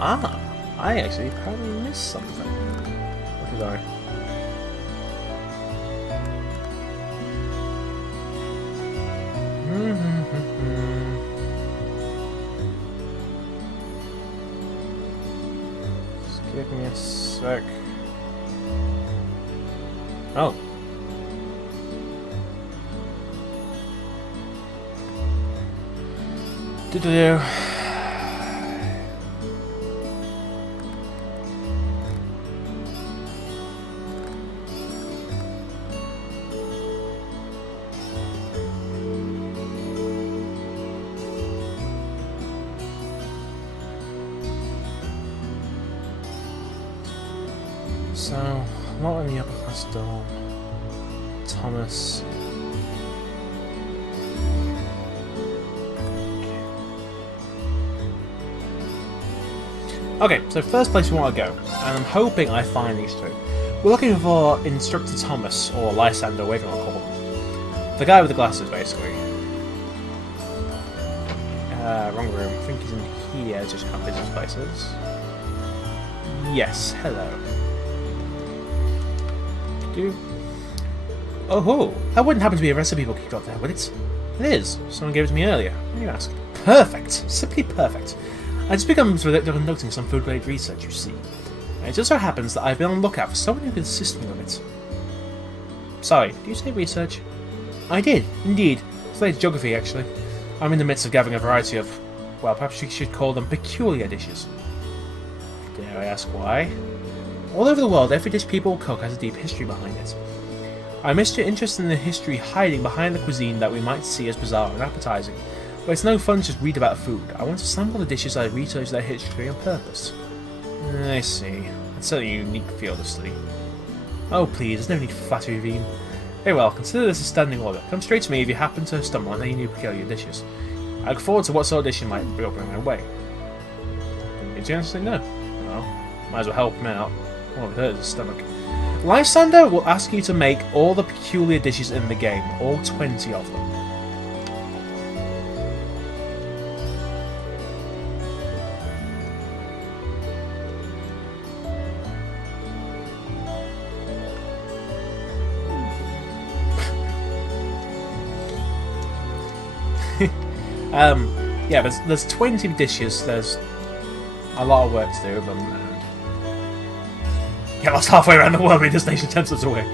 Ah, I actually probably missed something. What did I? Just give me a sec. Oh. Do-do-do. So, not in the upper class dorm. Thomas. Okay, so first place we want to go, and I'm hoping I find these two. We're looking for Instructor Thomas, or Lysander, whatever you want to call him. The guy with the glasses, basically. Wrong room. I think he's in here, just can't business places. Yes, hello. Oh ho! That wouldn't happen to be a recipe book you got there, would it? It is. Someone gave it to me earlier. What do you ask? Perfect! Simply perfect. I just begun conducting some food-related research, you see. And it just so happens that I've been on the lookout for someone who can assist me with it. Sorry, did you say research? I did, indeed. It's related to geography, actually. I'm in the midst of gathering a variety of, well, perhaps you should call them peculiar dishes. Dare I ask why? All over the world, every dish people cook has a deep history behind it. I'm interested in the history hiding behind the cuisine that we might see as bizarre and appetizing. But it's no fun to just read about food. I want to sample the dishes I research their history on purpose. I see. That's certainly a unique field of study. Oh please, there's no need for flattery, Veem. Very well, consider this a standing order. Come straight to me if you happen to stumble on any new peculiar dishes. I look forward to what sort of dish you might be bring my way. Didn't get you to say no? Well, might as well help him out. All it hurts his stomach. Lysander will ask you to make all the peculiar dishes in the game, all 20 of them. Yeah, there's 20 dishes, there's a lot of work to do with them, and get lost halfway around the world with this nation 10 steps away.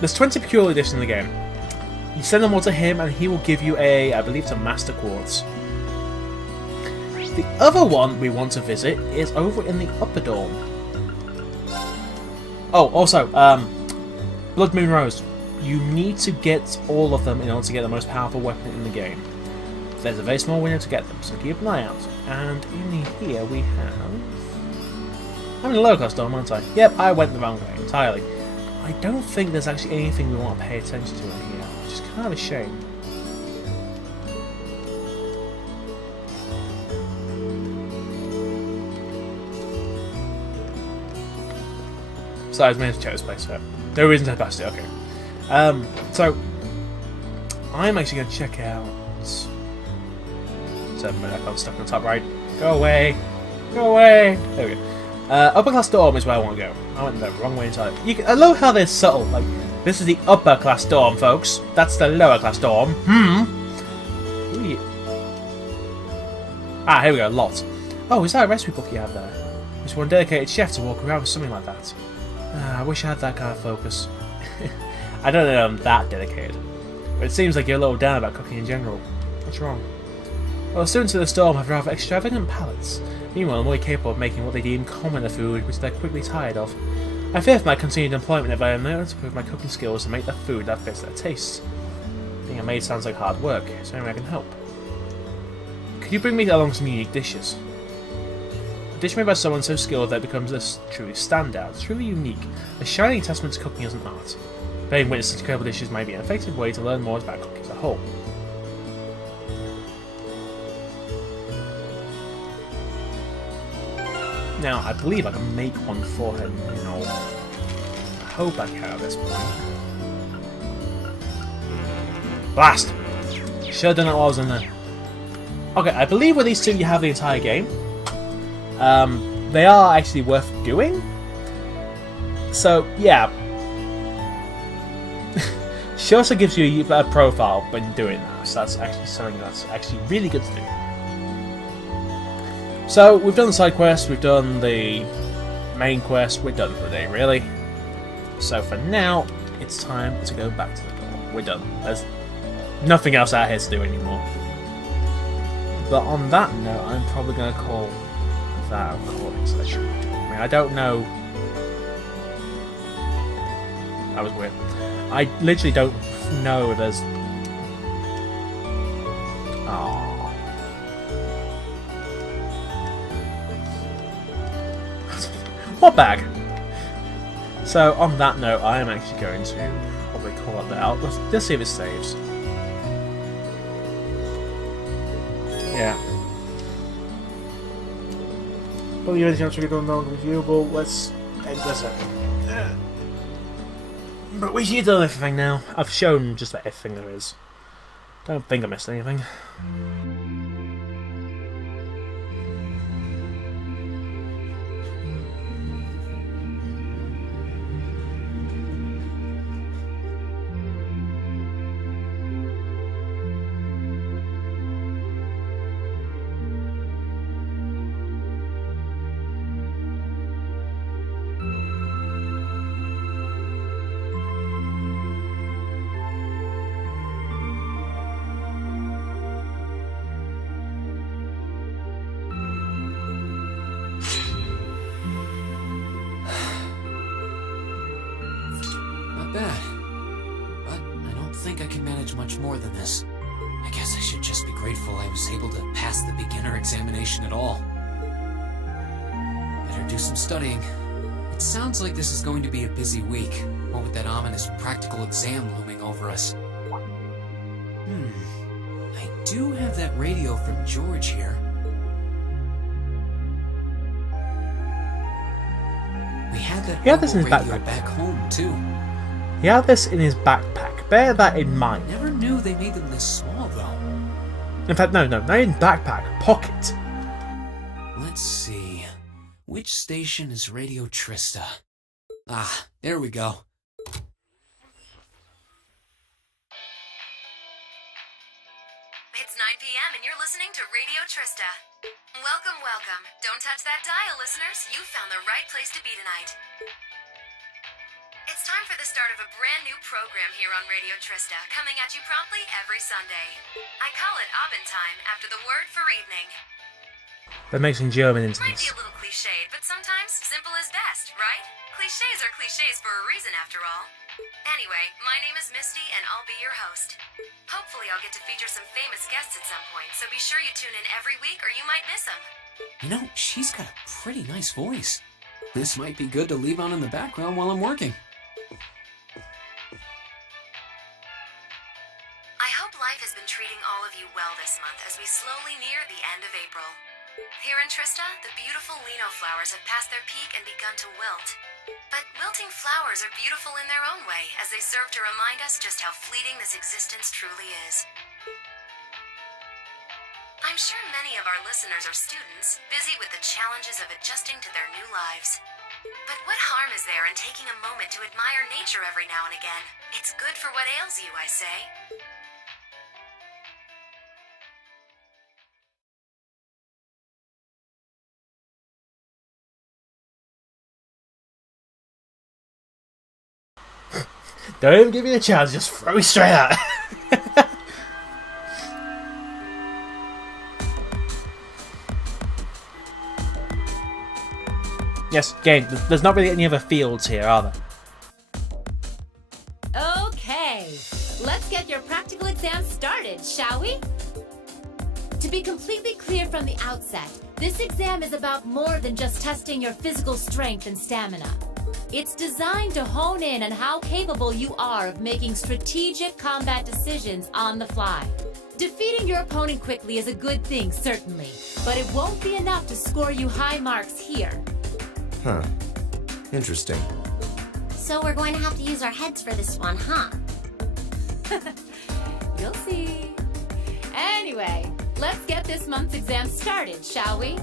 There's 20 peculiar dishes in the game. You send them all to him and he will give you I believe it's a Master Quartz. The other one we want to visit is over in the Upper Dorm. Oh, also, Blood Moon Rose. You need to get all of them in order to get the most powerful weapon in the game. There's a very small window to get them, so keep an eye out. And in here we have... I'm in a lower class dorm, aren't I? Yep, I went the wrong way entirely. I don't think there's actually anything we want to pay attention to in here, which is kind of a shame. Besides, we have to check this place out. No reason to head past it, okay. So, I'm actually going to check out... I got stuck on the top right. Go away! Go away! There we go. Upper class dorm is where I want to go. I went the wrong way entirely. I love how they're subtle. Like, this is the upper class dorm, folks. That's the lower class dorm. Ooh, ah, here we go. Lot. Oh, is that a recipe book you have there? It's one dedicated chef to walk around with something like that. I wish I had that kind of focus. I don't know I'm that dedicated, but it seems like you're a little down about cooking in general. What's wrong? Well, students of the storm have rather extravagant palates. Meanwhile, I'm only capable of making what they deem commoner food, which they're quickly tired of. I fear for my continued employment if I am able to prove my cooking skills and make the food that fits their tastes. Being a maid sounds like hard work, so anyway I can help. Could you bring me along some unique dishes? A dish made by someone so skilled that it becomes a truly standout, truly unique, a shining testament to cooking as an art. Bearing witness to such incredible dishes may be an effective way to learn more about cooking as a whole. Now, I believe I can make one for him, you know. I hope I can at this point. Blast! should have done that while I was in there. Okay, I believe with these two you have the entire game. They are actually worth doing. So, yeah. She also gives you a profile when doing that, so that's actually something that's actually really good to do. So, we've done the side quest, we've done the main quest, we're done for the day, really. So for now, it's time to go back to the door. We're done. There's nothing else out here to do anymore. But on that note, I'm probably going to call that a recording session. I mean, I don't know. That was weird. I literally don't know if there's... Aww. What bag? So, on that note, I am actually going to probably call it out. Let's see if it saves. Yeah. Believe anything else we don't know reviewable. Let's end this up. But we should have done everything now. I've shown just about everything there is. Don't think I missed anything. Bad, but I don't think I can manage much more than this. I guess I should just be grateful I was able to pass the beginner examination at all. Better do some studying. It sounds like this is going to be a busy week, what with that ominous practical exam looming over us. I do have that radio from George here. We had that this in his radio backpack. back home, too. He had this in his backpack. Bear that in mind. Never knew they made them this small, though. In fact, no, not in backpack. Pocket. Let's see. Which station is Radio Trista? Ah, there we go. It's 9 p.m. and you're listening to Radio Trista. Welcome, welcome. Don't touch that dial, listeners. You found the right place to be tonight. It's time for the start of a brand new program here on Radio Trista, coming at you promptly every Sunday. I call it Abendtime, after the word for evening. They're mixing German into Might be this. a little cliched, but sometimes simple is best, right? Clichés are clichés for a reason, after all. Anyway, my name is Misty, and I'll be your host. Hopefully I'll get to feature some famous guests at some point, so be sure you tune in every week or you might miss them. You know, she's got a pretty nice voice. This might be good to leave on in the background while I'm working. I hope life has been treating all of you well this month as we slowly near the end of April. Here in Trista, the beautiful Lino flowers have passed their peak and begun to wilt. But wilting flowers are beautiful in their own way, as they serve to remind us just how fleeting this existence truly is. I'm sure many of our listeners are students, busy with the challenges of adjusting to their new lives. But what harm is there in taking a moment to admire nature every now and again? It's good for what ails you, I say. Don't even give me a chance, just throw me straight out. Yes, game. There's not really any other fields here, are there? Okay, let's get your practical exam started, shall we? To be completely clear from the outset, this exam is about more than just testing your physical strength and stamina. It's designed to hone in on how capable you are of making strategic combat decisions on the fly. Defeating your opponent quickly is a good thing, certainly, but it won't be enough to score you high marks here. Huh. Interesting. So we're going to have to use our heads for this one, huh? You'll see. Anyway, let's get this month's exam started, shall we?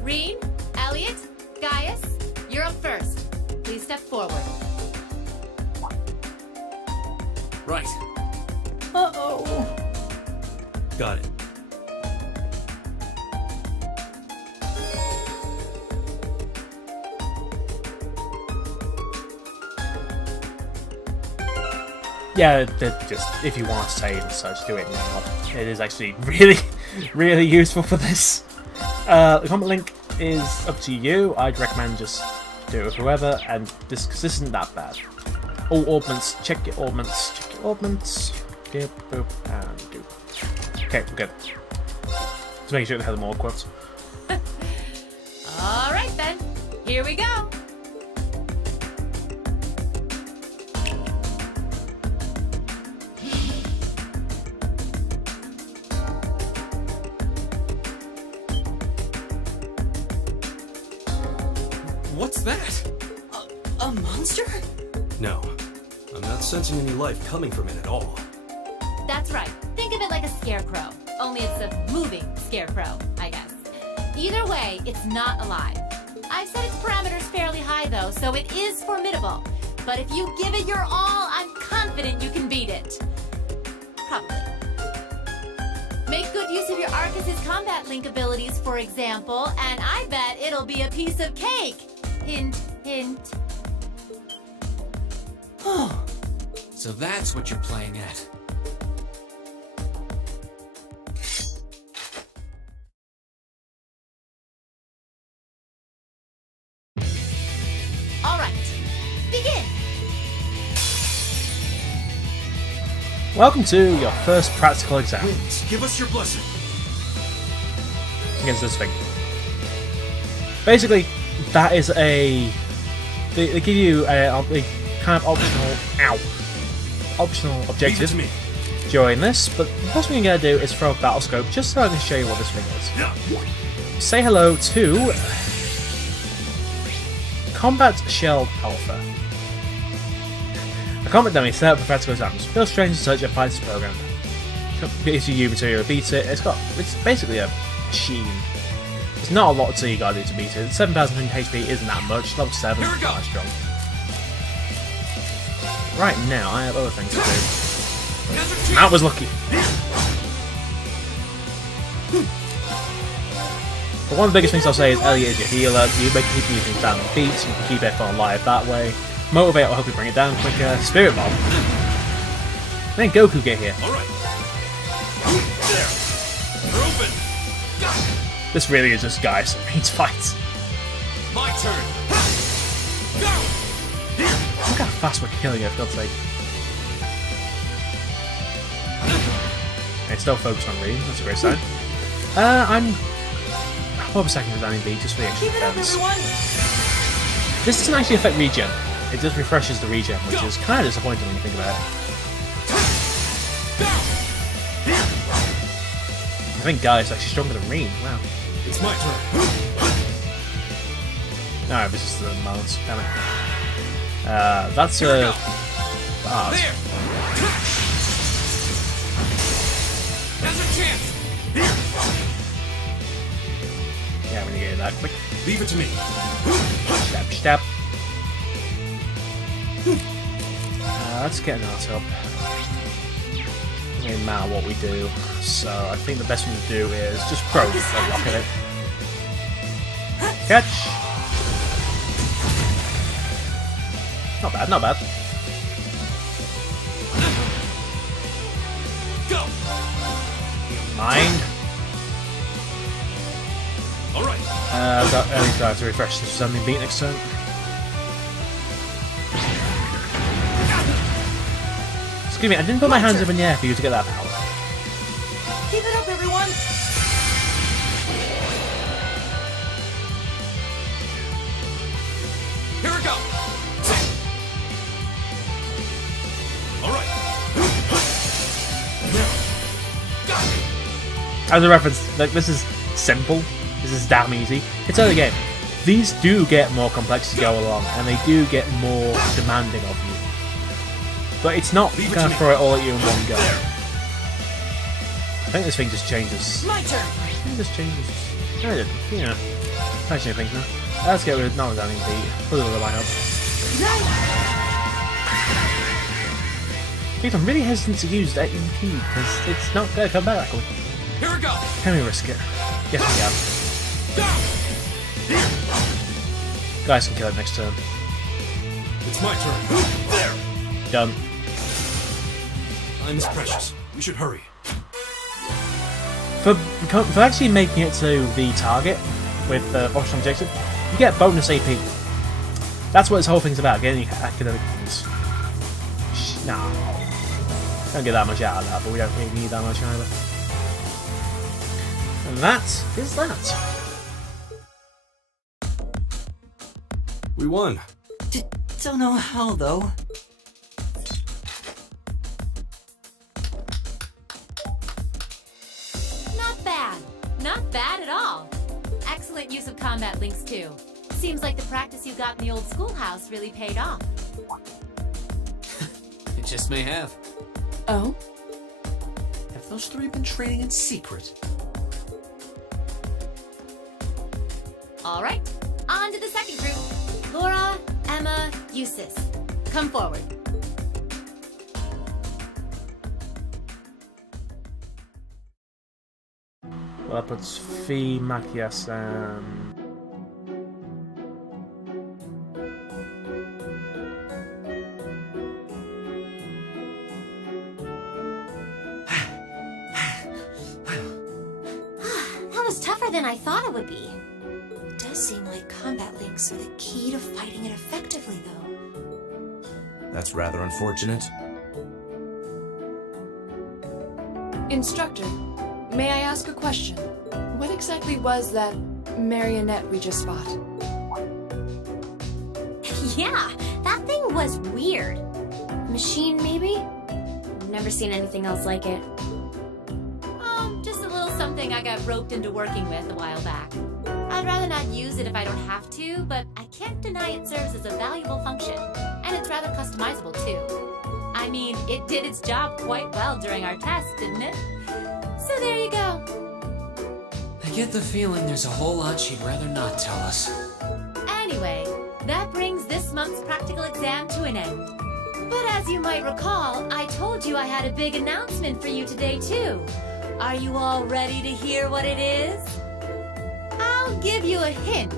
Reen, Elliot, Gaius, you're up first. Please step forward. Right. Uh-oh. Got it. Yeah, just if you want to save and such, do it now. It is actually really, really useful for this. The comment link is up to you. I'd recommend just do it with whoever, and this isn't that bad. All augments, check your augments, Yep, boop, and do. Okay, we're good. Just making sure they have them all equipped. Alright then, here we go. What's that? A monster? No. I'm not sensing any life coming from it at all. That's right. Think of it like a scarecrow. Only it's a moving scarecrow, I guess. Either way, it's not alive. I've set its parameters fairly high though, so it is formidable. But if you give it your all, I'm confident you can beat it. Probably. Make good use of your Arcus's combat link abilities, for example, and I bet it'll be a piece of cake. Hint, hint. So that's what you're playing at. All right, begin. Welcome to your first practical exam Winds, give us your blessing. against this thing. Basically, that is a... They give you a kind of optional Leave it objective to me. during this, but the first thing you're going to do is throw a battle scope just so I can show you what this thing is. Yeah. Say hello to Combat Shell Alpha. A combat dummy set up for practical exams. Feel strange to touch and fight this program. Gives you material to beat it. It's basically a machine. There's not a lot to you gotta do to beat it. 7,000 HP isn't that much. Level 7 Here we is go. quite strong. Right now, I have other things to do. That was lucky. But one of the biggest things I'll say is Elliot is your healer. You make people you can stand the beats, you can keep everyone alive that way. Motivate will help you bring it down quicker. Spirit Bomb. Then Goku get here. All right. There. You're open. This really is just Gaius and Reen's fight. My turn. Go. Look how fast we're killing it, for God's sake. And it's still focused on Reen, that's a great sign. I'm... I'll have a second for Danny B, just for the extra defense. This doesn't actually affect regen. It just refreshes the regen, which is kind of disappointing when you think about it. I think Gaius is actually stronger than Reen, wow. It's my turn. No, this is the mounts, damn it. That's a... bars. There. There's a chance. Yeah, when you get that quick. Leave it to me. Stab, stab. Let's get an art up. It doesn't matter what we do, so I think the best thing to do is just throw a rock at it. Catch! Not bad, not bad. Go. Mine. All right. I've got early drive to refresh this something beat next turn. Excuse me, I didn't put my hands up in the air for you to get that power. Keep it up, everyone! Here we go. All right. As a reference, like, this is simple. This is damn easy. It's early game. These do get more complex as you go along, and they do get more demanding of you. But it's not Leave it going to to me. throw it all at you in one go. There. I think this thing just changes. My turn. It just changes. No, it didn't. Yeah. I change things now. Let's get rid of not resounding beat. Put a little bit up. I'm really hesitant to use that EP because it's not going to come back that quick. Here we go! Can we risk it? Yes, we can. Guys can kill it next turn. It's my turn. There! Done. Time is precious. We should hurry. For actually making it to the target with the optional objective, you get bonus AP. That's what this whole thing's about, getting academic points. No. Don't get that much out of that, but we don't really need that much either. And that is that. We won. Don't know how, though. Not bad. Not bad at all. Excellent use of combat links, too. Seems like the practice you got in the old schoolhouse really paid off. It just may have. Oh? Have those three been training in secret? All right, on to the second group. Laura, Emma, Eustace. Come forward. Well, that puts Fee, Machias, and... That was tougher than I thought it would be. It does seem like combat links are the key to fighting it effectively, though. That's rather unfortunate. Instructor, may I ask a question? What exactly was that marionette we just fought? Yeah, that thing was weird. Machine, maybe? I've never seen anything else like it. Just a little something I got roped into working with a while back. I'd rather not use it if I don't have to, but I can't deny it serves as a valuable function. And it's rather customizable, too. I mean, it did its job quite well during our test, didn't it? So there you go. I get the feeling there's a whole lot she'd rather not tell us. Anyway, that brings this month's practical exam to an end. But as you might recall, I told you I had a big announcement for you today, too. Are you all ready to hear what it is? I'll give you a hint.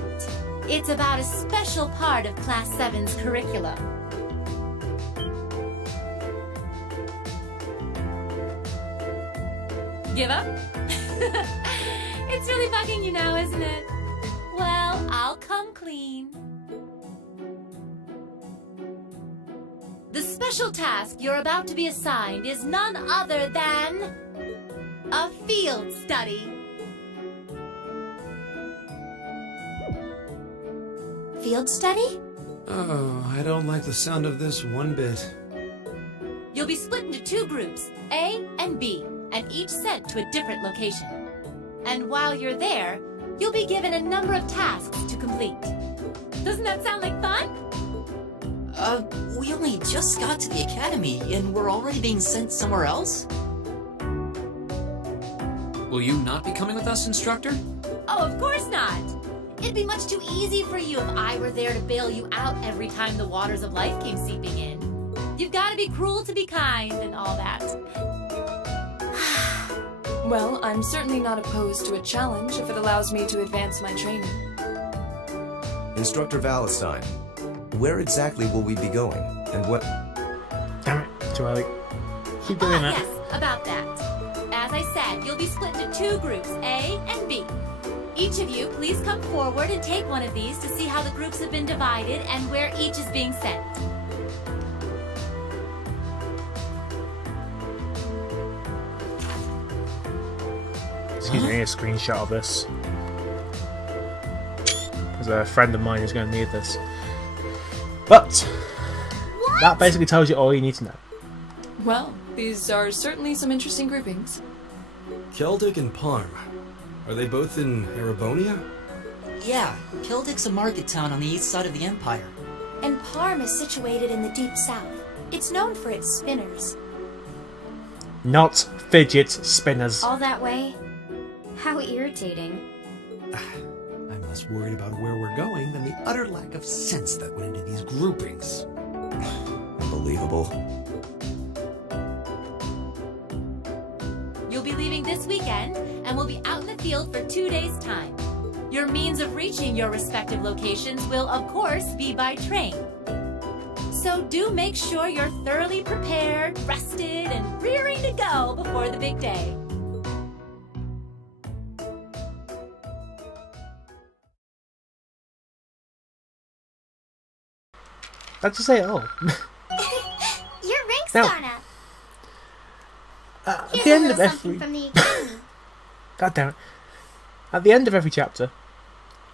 It's about a special part of Class 7's curriculum. Give up? It's really bugging you now, isn't it? Well, I'll come clean. The special task you're about to be assigned is none other than a field study. Field study? Oh, I don't like the sound of this one bit. You'll be split into two groups, A and B, and each sent to a different location. And while you're there, you'll be given a number of tasks to complete. Doesn't that sound like fun? We only just got to the academy, and we're already being sent somewhere else? Will you not be coming with us, instructor? Oh, of course not. It'd be much too easy for you if I were there to bail you out every time the waters of life came seeping in. You've got to be cruel to be kind and all that. Well, I'm certainly not opposed to a challenge if it allows me to advance my training. Instructor Valentine, where exactly will we be going? And what... Damn it, too early. Keep doing that. Yes, about that. As I said, you'll be split into two groups, A and B. Each of you, please come forward and take one of these to see how the groups have been divided and where each is being sent. Excuse me, a screenshot of this. There's a friend of mine who's going to need this. But that basically tells you all you need to know. Well, these are certainly some interesting groupings. Keldic and Parm. Are they both in Erebonia? Yeah, Keldic's a market town on the east side of the Empire. And Parm is situated in the deep south. It's known for its spinners. not fidget spinners. All that way? How irritating. I'm less worried about where we're going than the utter lack of sense that went into these groupings. Unbelievable. You'll be leaving this weekend, and we'll be out in the field for 2 days' time. Your means of reaching your respective locations will, of course, be by train. So do make sure you're thoroughly prepared, rested, and rearing to go before the big day. That's to say it all. Your rank's Now- gone up. At Here's the a end little of something every... from the academy. God damn it. At the end of every chapter,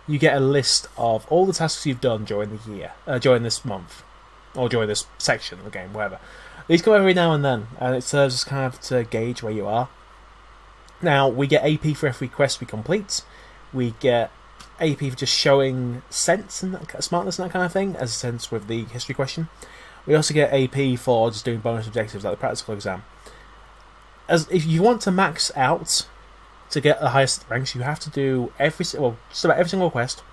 you get a list of all the tasks you've done during the year, during this month, or during this section of the game, whatever. These come every now and then, and it serves as kind of to gauge where you are. Now, we get AP for every quest we complete. We get AP for just showing sense and that, smartness and that kind of thing, as a sense with the history question. We also get AP for just doing bonus objectives like the practical exam. As if you want to max out to get the highest ranks, you have to do just about every single quest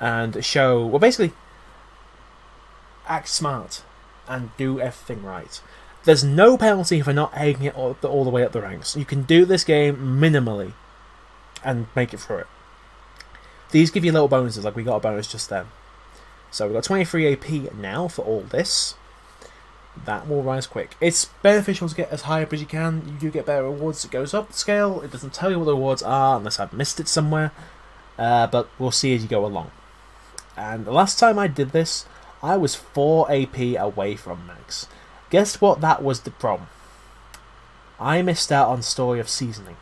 and show, well, basically act smart and do everything right. There's no penalty for not egging it all the way up the ranks. You can do this game minimally and make it through it. These give you little bonuses, like we got a bonus just then. So we've got 23 AP now for all this. That will rise quick. It's beneficial to get as high up as you can. You do get better rewards as it goes up the scale. It doesn't tell you what the rewards are unless I've missed it somewhere. But we'll see as you go along. And the last time I did this, I was 4 AP away from max. Guess what that was the problem? I missed out on Story of Seasoning.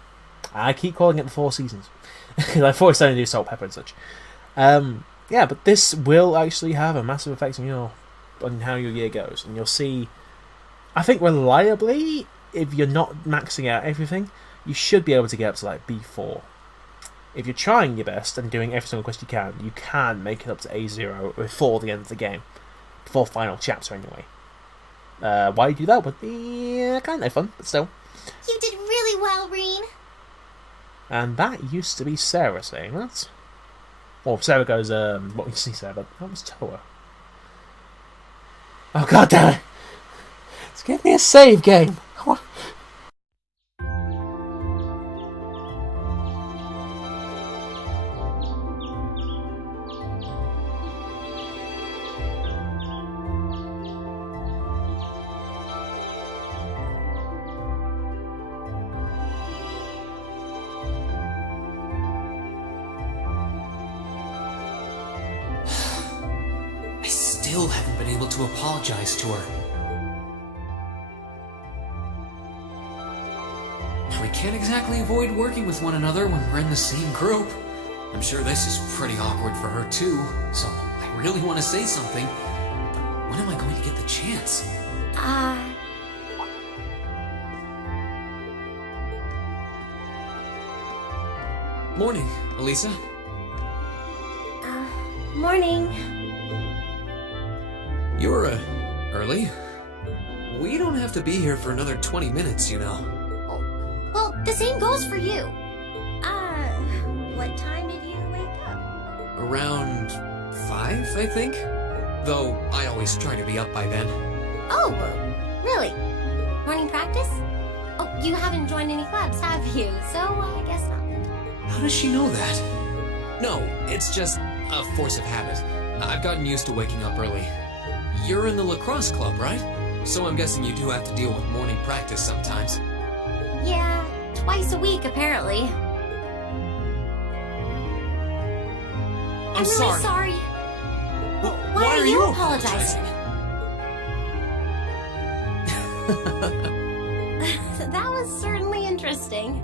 I keep calling it the 4 seasons. Because I thought it was starting to do salt, pepper and such. Yeah, but this will actually have a massive effect on how your year goes. And you'll see, I think reliably, if you're not maxing out everything, you should be able to get up to like B4. If you're trying your best and doing every single quest you can make it up to A0 before the end of the game. Before final chapter, anyway. Why you do that would be kind of fun, but still. You did really well, Reen. And that used to be Sarah saying that. Well, Sarah goes, what you see, Sarah, but that was Toa. Oh, god damn it! It's giving me a save game! What? I still haven't been able to apologize to her. We can't exactly avoid working with one another when we're in the same group. I'm sure this is pretty awkward for her too, so I really want to say something. But when am I going to get the chance? Morning, Elisa. Morning. You're, early. We don't have to be here for another 20 minutes, you know. Well, the same goes for you. What time did you wake up? Around 5, I think? Though I always try to be up by then. Oh, really? Morning practice? Oh, you haven't joined any clubs, have you? So, I guess not. How does she know that? No, it's just a force of habit. I've gotten used to waking up early. You're in the lacrosse club, right? So I'm guessing you do have to deal with morning practice sometimes. Yeah, twice a week, apparently. I'm really sorry. sorry. Why are you apologizing? That was certainly interesting.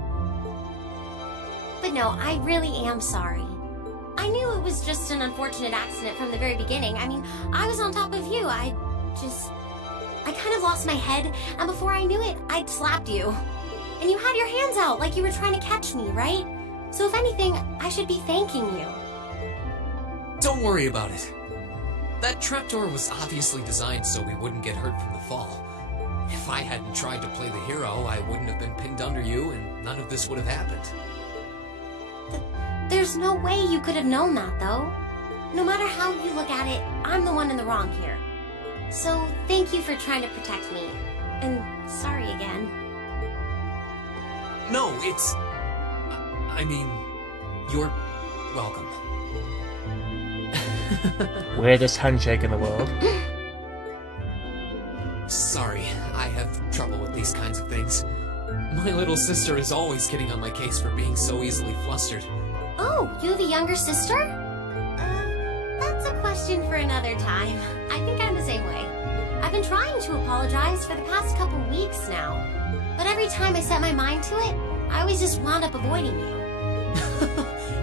But no, I really am sorry. I knew it was just an unfortunate accident from the very beginning. I mean, I was on top of you. I kind of lost my head, and before I knew it, I'd slapped you. And you had your hands out like you were trying to catch me, right? So if anything, I should be thanking you. Don't worry about it. That trapdoor was obviously designed so we wouldn't get hurt from the fall. If I hadn't tried to play the hero, I wouldn't have been pinned under you, and none of this would have happened. There's no way you could have known that, though. No matter how you look at it, I'm the one in the wrong here. So, thank you for trying to protect me. And sorry again. No, it's... I mean, you're welcome. Weirdest handshake in the world. Sorry, I have trouble with these kinds of things. My little sister is always getting on my case for being so easily flustered. Oh, you have a younger sister? That's a question for another time. I think I'm the same way. I've been trying to apologize for the past couple weeks now. But every time I set my mind to it, I always just wound up avoiding you.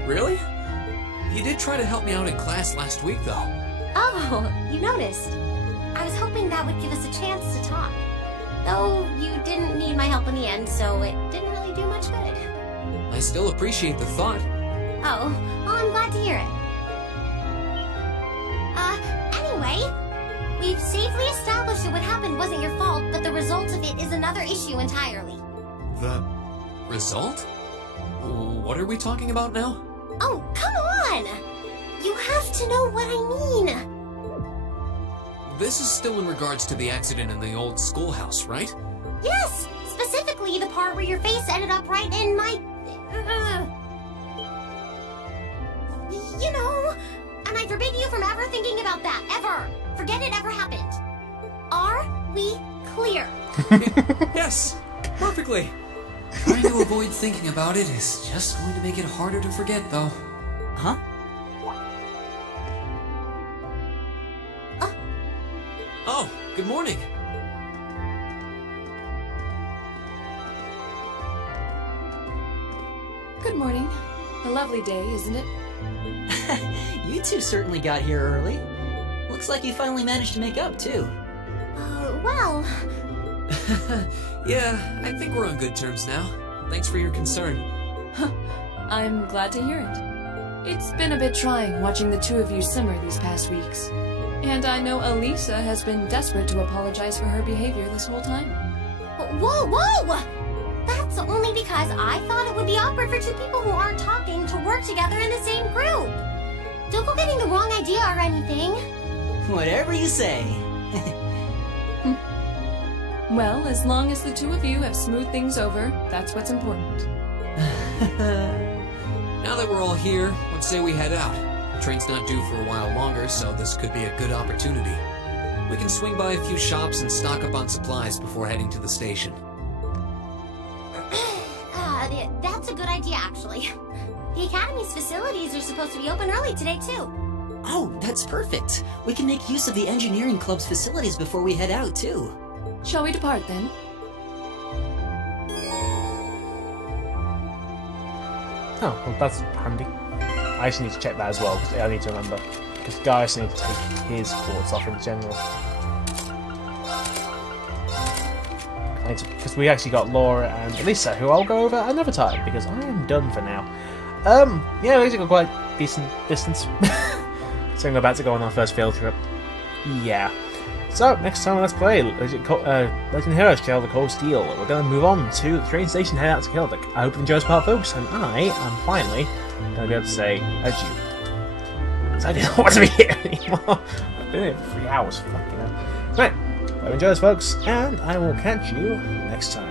Really? You did try to help me out in class last week, though. Oh, you noticed. I was hoping that would give us a chance to talk. Though you didn't need my help in the end, so it didn't really do much good. I still appreciate the thought. Oh, well, I'm glad to hear it. Anyway, we've safely established that what happened wasn't your fault, but the result of it is another issue entirely. The result? What are we talking about now? Oh, come on! You have to know what I mean. This is still in regards to the accident in the old schoolhouse, right? Yes, specifically the part where your face ended up right in my... You know, and I forbid you from ever thinking about that, ever. Forget it ever happened. Are we clear? Yes, perfectly. Trying to avoid thinking about it is just going to make it harder to forget, though. Huh? Oh, good morning. Good morning. A lovely day, isn't it? You two certainly got here early. Looks like you finally managed to make up, too. Well... Yeah, I think we're on good terms now. Thanks for your concern. I'm glad to hear it. It's been a bit trying watching the two of you simmer these past weeks. And I know Elisa has been desperate to apologize for her behavior this whole time. Whoa, whoa! That's only because I thought it would be awkward for two people who aren't talking to work together in the same group. Don't go getting the wrong idea or anything. Whatever you say. Well, as long as the two of you have smoothed things over, that's what's important. Now that we're all here, let's say we head out. The train's not due for a while longer, so this could be a good opportunity. We can swing by a few shops and stock up on supplies before heading to the station. That's a good idea, actually. The Academy's facilities are supposed to be open early today, too. Oh, that's perfect. We can make use of the engineering club's facilities before we head out, too. Shall we depart, then? Oh, well, that's handy. I actually need to check that as well, because I need to remember. Because Gaius needs to take his cords off in general. Because we actually got Laura and Elisa, who I'll go over another time, because I am done for now. Yeah, we actually got quite decent distance. So I'm about to go on our first field trip. Yeah. So, next time let's play Legend Heroes Trail of the Cold Steel. We're going to move on to the train station, head out to Kildick. I hope you enjoy this part, folks, and I am finally going to be able to say adieu. So I don't want to be here anymore. I've been here for 3 hours, fucking hell. So, right, hope you enjoy this, folks, and I will catch you next time.